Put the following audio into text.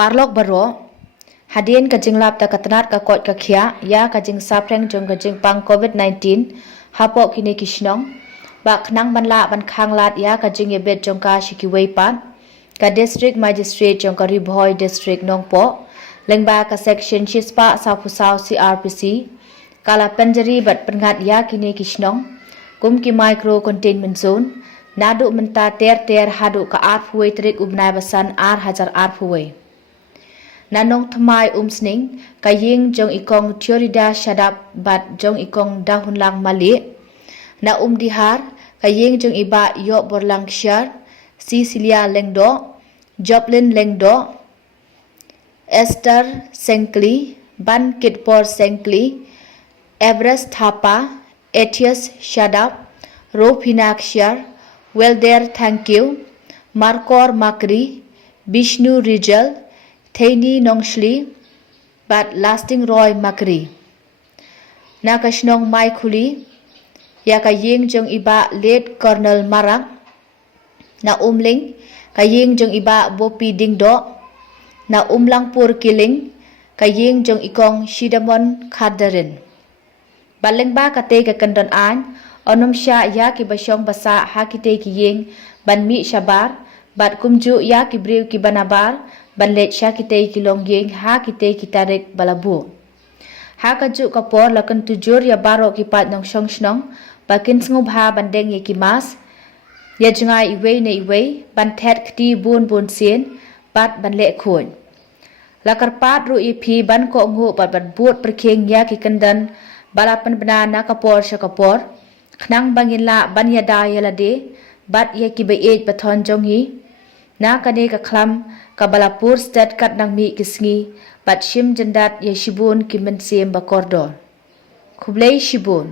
Parlok baro hadien kajing lap ta katanat ka kot ka khia ya kajing sapreng jong kajing pang COVID-19 hapo kini kishnong ba khnang banla ban khang lat ya kajing yebet jong ka shikiwei pat ka district magistrate jong ka Ribhoi district nongpo lengba ka section chispa sa phusau CRPC kala penjari bat pengat ya kini kishnong kum ki micro containment zone nadu menta ter hadu ka art huwei trik ubnai basan ar hajar art huwei nanong thamai sning kaying jong ikong Theorida Shadap bat jong ikong dahunlang mali na dihar kaying jong iba yo borlang syar Cecilia Lengdo Joplin Lengdo Esther Senkli Ban Kitpor Senkli Everest Thapa Etius Shadap Ropinak Syar Welder Thank you Markor Makri Vishnu Rijal Thaini Nongshli but lasting Roy Makri Nakashnong Mai Khuli ya kaying jong iba late Colonel Marak na umling kaying jong iba Bopi Dingdo na umlangpur Kiling kaying jong ikong Shidamon Khadarin balengba kate ka kandon an onom sha ya ki basyong basa hakite kiying banmi shabar bat kumju ya ki briu ki banabar banlet sha kite kilong yeng ha kite kitarik balabu ha kaju kapor lakan tujur ya baro ki pat nong shong shnong bakin sngub ha bandeng ye ki mas ya jangai iwei ne iwei ban thet kti bun sin bat banle khon lakar pat ru ipi ban ko ngu bat but perkheng ya ki kandan balapan banana kapor sha kapor khnang bangila ban yada yalade bat ye ki be ej bathon jonghi na kane ka khlam ka balapur stat kat nang mi kisngi bat shim jandat ye shibun ki mensiem bakordor khublei shibun